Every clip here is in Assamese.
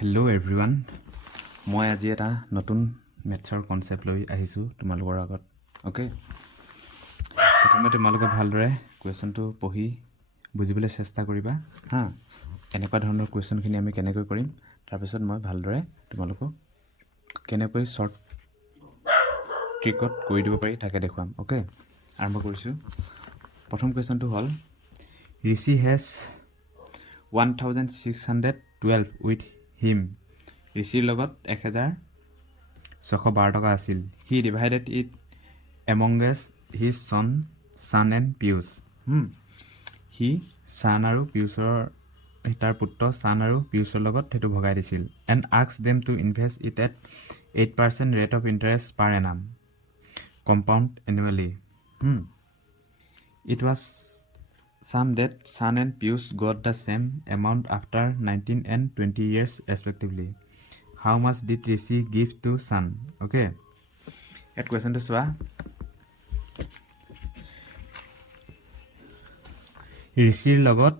হেল্ল' এভৰিৱান, মই আজি এটা নতুন মেথছৰ কনচেপ্ট লৈ আহিছোঁ তোমালোকৰ আগত। অ'কে, প্ৰথমে তোমালোকে ভালদৰে কুৱেশ্যনটো পঢ়ি বুজিবলৈ চেষ্টা কৰিবা হা। এনেকুৱা ধৰণৰ কুৱেশ্যনখিনি আমি কেনেকৈ কৰিম, তাৰপিছত মই ভালদৰে তোমালোকক কেনেকৈ শ্বৰ্ট ট্ৰিকত কৰি দিব পাৰি তাকে দেখুৱাম। অ'কে, আৰম্ভ কৰিছোঁ। প্ৰথম কুৱেশ্যনটো হ'ল ঋষি হেজ 1612 উইথ হিম। ঋষিৰ লগত 1612 টকা আছিল। He divided it amongst his son and Piyush. সি ছান আৰু পিয়ুষৰ তাৰ পুত্ৰ ছান আৰু পিয়ুষৰ লগত সেইটো ভগাই দিছিল। And ask them to invest it at 8% rate of interest per Enam compound annually. It was some that Sun and Piyush got the same amount after 19 and 20 years respectively. How much did Rishi give to Sun? Okay, that question to চোৱা। ঋষিৰ লগত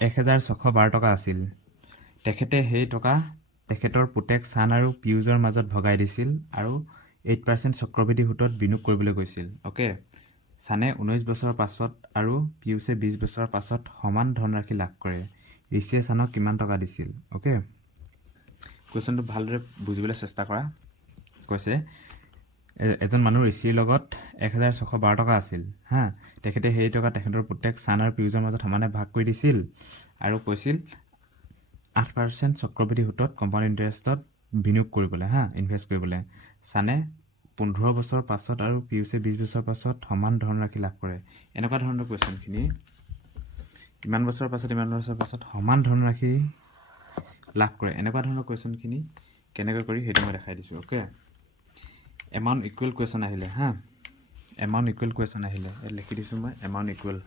1612 টকা আছিল। তেখেতে সেই টকা তেখেতৰ পুতেক ছান আৰু পিয়ুষৰ মাজত ভগাই দিছিল আৰু 8% চক্ৰবৃদ্ধি সুতত বিনিয়োগ কৰিবলৈ কৈছিল। অ'কে, ছানে 19 বছৰৰ পাছত আৰু পিয়ুষে 20 বছৰৰ পাছত সমান ধনৰাশি লাভ কৰে। ঋষিয়ে ছানক কিমান টকা দিছিল? অ'কে, কুৱেশ্যনটো ভালদৰে বুজিবলৈ চেষ্টা কৰা। কৈছে এজন মানুহ ঋষিৰ লগত 1612 টকা আছিল হা। তেখেতে সেই টকা তেখেতৰ পুতেক ছান আৰু পিয়ুষৰ মাজত সমানে ভাগ কৰি দিছিল আৰু কৈছিল 8% চক্ৰবৃদ্ধি সুতত কম্পাউণ্ড ইণ্টাৰেষ্টত বিনিয়োগ কৰিবলৈ হা, ইনভেষ্ট কৰিবলৈ। ছানে 15 বছৰ পাছত আৰু পিয়ুষে 20 বছৰ পাছত সমান ধনৰাশি লাভ কৰে। এনেকুৱা ধৰণৰ কুৱেশ্যনখিনি ইমান বছৰৰ পাছত সমান ধনৰাশি লাভ কৰে। এনেকুৱা ধৰণৰ কুৱেশ্যনখিনি কেনেকৈ কৰি সেইটো মই দেখাই দিছোঁ। অ'কে, এমাউণ্ট ইকুৱেল কুৱেশ্যন আহিলে হা, এমাউণ্ট ইকুৱেল কুৱেশ্যন আহিলে ইয়াত লিখি দিছোঁ মই এমাউণ্ট ইকুৱেল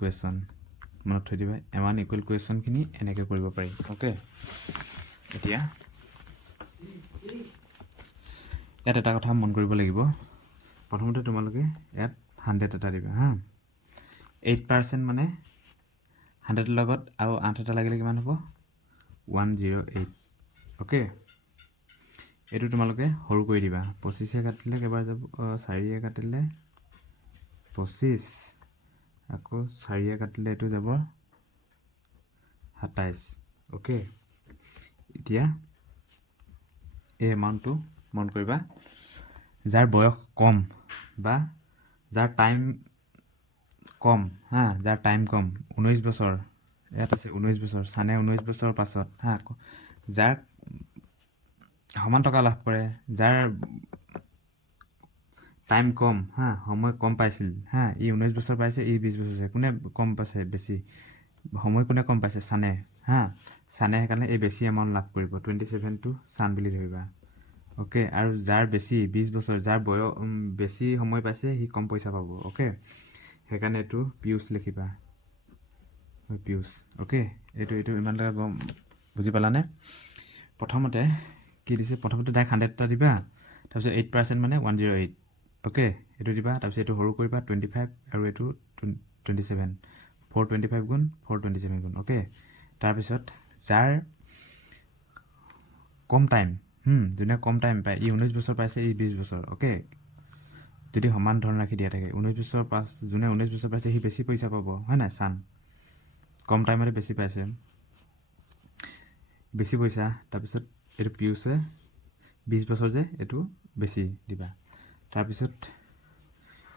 কুৱেশ্যন মনত থৈ দিবা। এমাউণ্ট ইকুৱেল কুৱেশ্যনখিনি এনেকৈ কৰিব পাৰি। অ'কে, এতিয়া ইয়াত এটা কথা মন কৰিব লাগিব। প্ৰথমতে তোমালোকে ইয়াত 100 এটা দিবা হা। 8% মানে 100ৰ লগত আৰু 8 এটা লাগিলে কিমান হ'ব? 108। অ'কে, এইটো তোমালোকে সৰু কৰি দিবা। 25 কাটিলে কেইবাৰ যাব? 4 কাটিলে 25, আকৌ 4 কাটিলে এইটো যাব 27। অ'কে, এতিয়া এই এমাউণ্টটো মন কৰিবা। যাৰ বয়স কম বা যাৰ টাইম কম হা, যাৰ টাইম কম 19 বছৰ, ইয়াত আছে 19 বছৰ, ছানে 19 বছৰৰ পাছত হা, যাৰ সমান টকা লাভ কৰে, যাৰ টাইম কম হা, সময় কম পাইছিল হা, ই 19 বছৰ পাইছে, ই 20 বছৰ পাইছে। কোনে কম পাইছে? বেছি সময় কোনে কম পাইছে? ছানে হা। ছানে সেইকাৰণে এই বেছি এমাউণ্ট লাভ কৰিব। 27টো ছান বুলি ধৰিবা। অ'কে, আৰু যাৰ বেছি 20 বছৰ, যাৰ বয়স বেছি সময় পাইছে সি কম পইচা পাব। অ'কে, সেইকাৰণে এইটো পিয়ুষ লিখিবা, পিয়ুষ। অ'কে, এইটো ইমানটা বুজি পালানে? প্ৰথমতে কি দিছে? প্ৰথমতে ডাইৰেক্ট 100 এটা দিবা, তাৰপিছত 8% মানে 108। অ'কে, এইটো দিবা, তাৰপিছত এইটো সৰু কৰিবা 25 আৰু এইটো 27, 425 গুণ 427 গুণ। অ'কে, তাৰপিছত যাৰ কম টাইম যোনে কম টাইম পায়, ই 19 বছৰ পাইছে, ই 20 বছৰ। অ'কে, যদি সমান ধনৰাশি দিয়া থাকে, 19 বছৰ যোনে 19 বছৰ পাইছে সি বেছি পইচা পাব হয় নাই? ছান কম টাইমতে বেছি পাইছে, বেছি পইচা। তাৰপিছত এইটো পিয়ুষে 20 বছৰ যে, এইটো বেছি দিবা। তাৰপিছত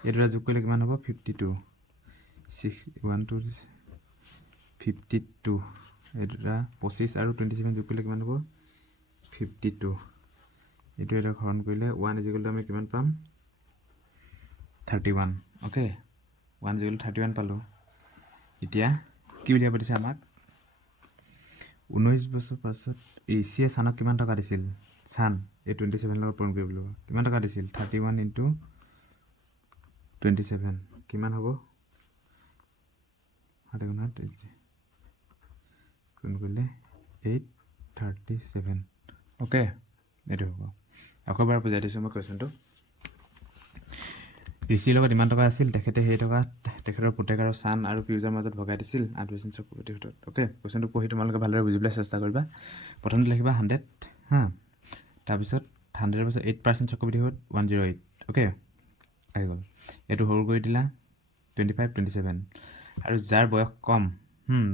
এই দুটা যোগ কৰিলে কিমান হ'ব? 52, 52। এই দুটা 25 আৰু 27 যোগ কৰিলে কিমান হ'ব? 52। এইটো এটা হৰণ কৰিলে 1 = আমি কিমান পাম? 31। অ'কে, 1 = 31 পালোঁ। এতিয়া কি উলিয়াব দিছে আমাক? 19 বছৰ পাছত ঋষিয়ে ছানক কিমান টকা দিছিল? ছান এই 27 লগত পূৰণ কৰিবলৈ কিমান টকা দিছিল? 31 × 27 কিমান হ'ব? 7 কৰিলে 837। অ'কে, এইটো হ'ব। আকৌ এবাৰ বুজাই দিছোঁ মই কুৱেশ্যনটো। ঋষিৰ লগত ইমান টকা আছিল, তেখেতে সেই টকা তেখেতৰ পুতেক আৰু ছান আৰু পিউজৰ মাজত ভগাই দিছিল 8% চক্ৰবৃদ্ধি সুতত। অ'কে, কুৱেশ্যনটো পঢ়ি তোমালোকে ভালদৰে বুজিবলৈ চেষ্টা কৰিবা। প্ৰথমতে লিখিবা 100 হা, তাৰপিছত 100ৰ পাছত 8% চক্ৰবৃদ্ধি সুত 108। অ'কে, আহি গ'ল। এইটো সৰু কৰি দিলা 25, 27 আৰু যাৰ বয়স কম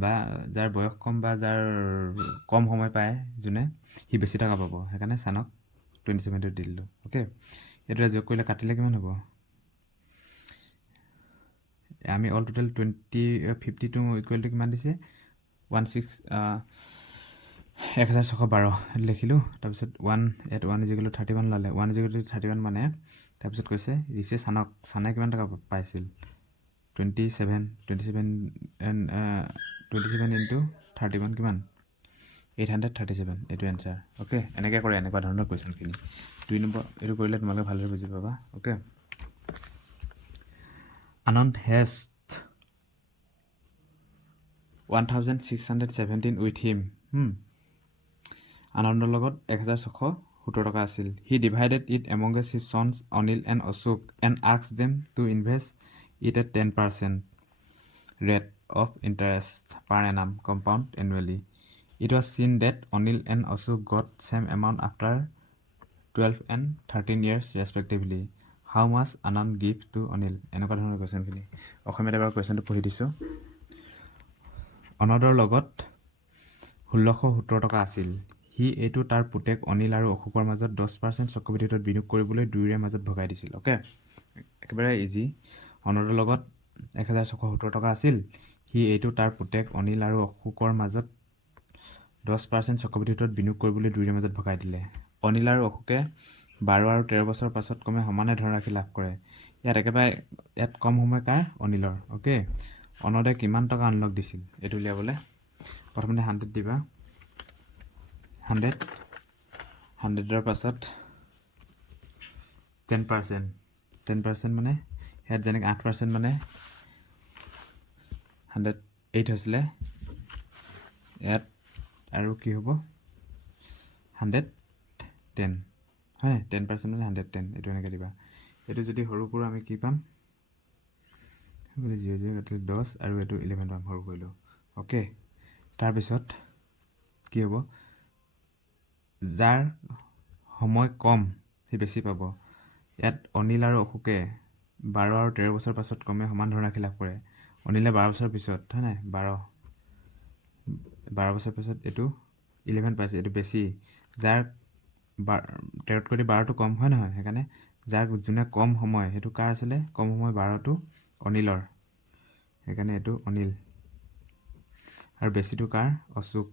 বা যাৰ বয়স কম বা যাৰ কম সময় পায় যোনে, সি বেছি টকা পাব। সেইকাৰণে ছানক 27টো দি দিলোঁ। অ'কে, এইটো যোগ কৰিলে কাটিলে কিমান হ'ব? আমি অল টোটেল 52 ইকুৱেল টু কিমান দিছে? 1612 লিখিলোঁ। তাৰপিছত 1 ইজিকেল টু 31 ল'লে। 1 ইজিকেল টু 31 মানে তাৰপিছত কৈছে ঋষিয়ে ছানে কিমান টকা পাইছিল? 27 ইনটু 31 কিমান? 837। এইটো এনচাৰ। অ'কে, এনেকৈ কৰে এনেকুৱা ধৰণৰ কুৱেশ্যনখিনি। 2 নম্বৰ এইটো কৰিলে তোমালোকে ভালদৰে বুজি পাবা। Okay, Anand has 1617 with him. আনন্দৰ লগত 1617 টকা আছিল। He divided it amongst his sons Anil and Ashok and asked them to invest it at 10% rate of interest per annum compound annually. It was seen that Anil and Ashok got same amount after 12 and 13 years respectively. How much Anand give to Anil? এনেকুৱা ধৰণৰ কুৱেশ্যনখিনি অসমীয়াত এবাৰ কুৱেশ্যনটো পঢ়ি দিছোঁ। অনদৰ লগত 1617 টকা আছিল। সি এইটো তাৰ পুতেক অনিল আৰু অশোকৰ মাজত 10% চক্ৰবৃদ্ধি সুতত বিনিয়োগ কৰিবলৈ দুয়োৰে মাজত ভগাই দিছিল। অ'কে, একেবাৰে ইজি। অনদৰ লগত 1617 টকা আছিল। সি এইটো তাৰ পুতেক অনিল আৰু অশোকৰ মাজত 10% চক্ৰবৃদ্ধি সুতত বিনিয়োগ কৰিবলৈ দুয়োৰে মাজত ভগাই দিলে। অনিল আৰু অশোকে 12 আৰু 13 বছৰ পাছত ক্ৰমে সমানে ধনৰাশি লাভ কৰে। ইয়াত কম সময় কাৰ? অনিলৰ। অ'কে, অনদে কিমান টকা আনলক দিছিল এইটো উলিয়াবলৈ? প্ৰথমতে 100 দিবা। 100ৰ পাছত 10% মানে ইয়াত যেনেকৈ 8% মানে 108 হৈছিলে, ইয়াত আৰু কি হ'ব? 110 হয়, 10% মানে 110। এইটো এনেকৈ দিবা। এইটো যদি সৰু কৰোঁ আমি কি পাম? 0 কাটিলে 10 আৰু এইটো 11 পাম, সৰু কৰিলোঁ। অ'কে, তাৰপিছত কি হ'ব? যাৰ সময় কম সি বেছি পাব। ইয়াত অনিল আৰু অশোকে 12 আৰু 13 বছৰ পাছত ক্ৰমে সমান ধনৰাশি লাভ কৰে। অনিলে 12 বছৰ পিছত হয় নাই, 12 বছৰ পিছত এইটো 11 পাইছে, এইটো বেছি। যাৰ 13তকৈ 12টো কম হয় নহয়, সেইকাৰণে যাৰ যোনে কম সময় সেইটো কাৰ আছিলে? কম সময় 12টো অনিলৰ, সেইকাৰণে এইটো অনিল। আৰু বেছিটো কাৰ? অশোক।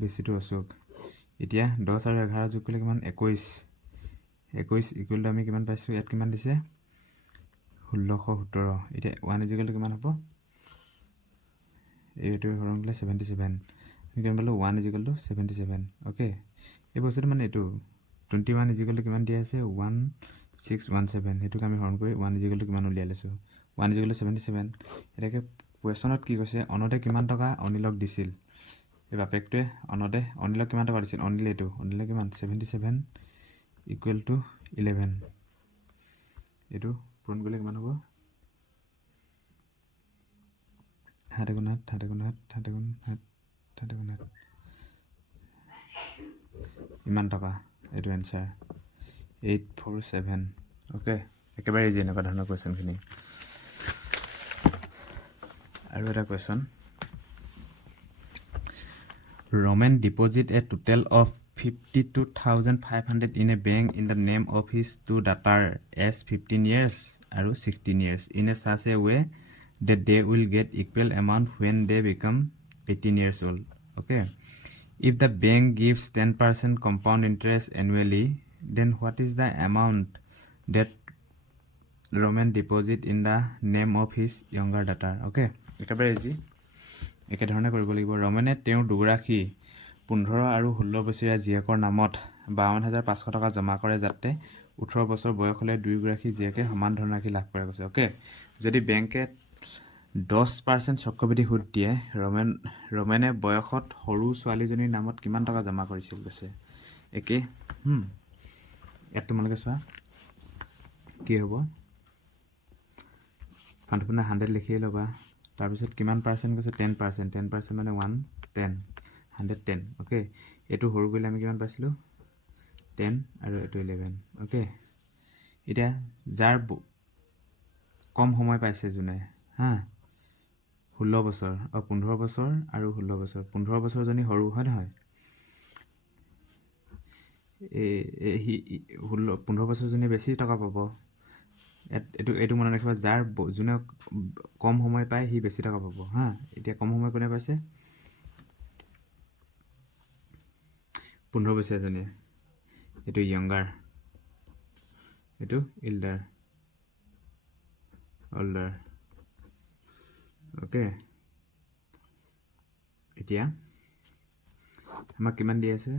বেছিটো অশোক। এতিয়া 10 আৰু 11 যোগ কৰিলে কিমান? 21 ইকুৱেল টু আমি কিমান পাইছোঁ? ইয়াত কিমান দিছে? 1617। এতিয়া 1 ইজিকেল টু কিমান হ'ব? এইটো হৰণ কৰিলে 77। আমি কিমান পালোঁ? 1 ইজিকেল টু 77। অ'কে, এই বস্তুটো মানে এইটো 21 ইজিকেল টু কিমান দিয়া আছে? 1617। সেইটোক আমি হৰণ কৰি 1 ইজিকেল টু কিমান উলিয়াই লৈছোঁ? 1 ইজিকেল টু 77। এতিয়াকে কুৱেশ্যনত কি কৈছে? অনদে কিমান টকা অনিলক দিছিল? এই বাপেকটোৱে অনিলক কিমান টকা দিছিল? অনিলে কিমান? 77 ইকুৱেল টু 11। এইটো পূৰণ কৰিলে কিমান হ'ব? 7 × 7 ইমান টকা। এইটো এনচাৰ 847। অ'কে, একেবাৰে ইজি এনেকুৱা ধৰণৰ কুৱেশ্যনখিনি। আৰু এটা question, Roman deposit a total of 52,500 in a bank in the name of his two daughters as 15 years and 16 years in a such a way that they will get equal amount when they become 18 years old. Okay, if the bank gives 10% compound interest annually, then what is the amount that Roman deposit in the name of his younger daughter? Okay, একেবাৰে ইজি। একেধৰণে কৰিব লাগিব। ৰমেনে তেওঁৰ দুগৰাকী 15 আৰু 16 বছৰীয়া জীয়েকৰ নামত 52,500 টকা জমা কৰে যাতে 18 বছৰ বয়স হ'লে দুয়োগৰাকী জীয়েকে সমান ধনৰাশি লাভ কৰে কৈছে। অ'কে, যদি বেংকে 10% চক্ৰবৃদ্ধি সুত দিয়ে, ৰমেনে বয়সত সৰু ছোৱালীজনীৰ নামত কিমান টকা জমা কৰিছিল কৈছে। একে ইয়াত তোমালোকে চোৱা কি হ'ব 100 লিখিয়ে ল'বা তাৰপিছত কিমান পাৰ্চেণ্ট কৈছে 10% 10% মানে 110 110 অ'কে এইটো সৰু কৰিলে আমি কিমান পাইছিলোঁ 10 আৰু এইটো 11 অ'কে এতিয়া যাৰ কম সময় পাইছে যোনে হা 16 বছৰ 15 বছৰ আৰু 16 বছৰ 15 বছৰজনী সৰু হয় নহয় 15 বছৰজনী বেছি টকা পাব এইটো মনত ৰাখিবা যাৰ যোনে কম সময় পায় সি বেছি টকা পাব হা এতিয়া কম সময় কোনে পাইছে 15 বছৰীয়াজনীয়ে এইটো য়ংগাৰ এইটো older অ'কে এতিয়া আমাক কিমান দি আছে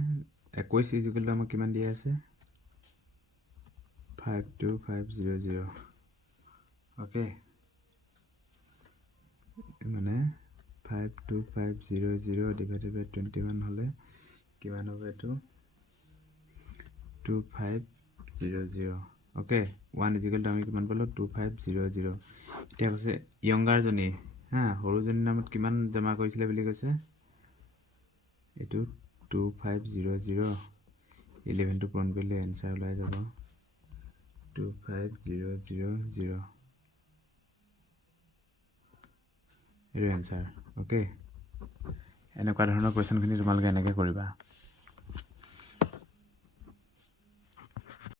21 ইকুৱেল টু আমাক কিমান দিয়া আছে 52500 অ'কে মানে 52500 ডিভাইডেড বাই 21 হ'লে কিমান হ'ব এইটো 2500 অ'কে 1 ইকুৱেল টু আমি কিমান পালোঁ 2500 এতিয়া কৈছে য়ংগাৰজনী হা সৰুজনীৰ নামত কিমান জমা কৰিছিলে বুলি কৈছে এইটো 2500 11টো পূৰণ কৰিলে এনচাৰ ওলাই যাব 25000 এইটো এনচাৰ অ'কে এনেকুৱা ধৰণৰ কুৱেশ্যনখিনি তোমালোকে এনেকৈ কৰিবা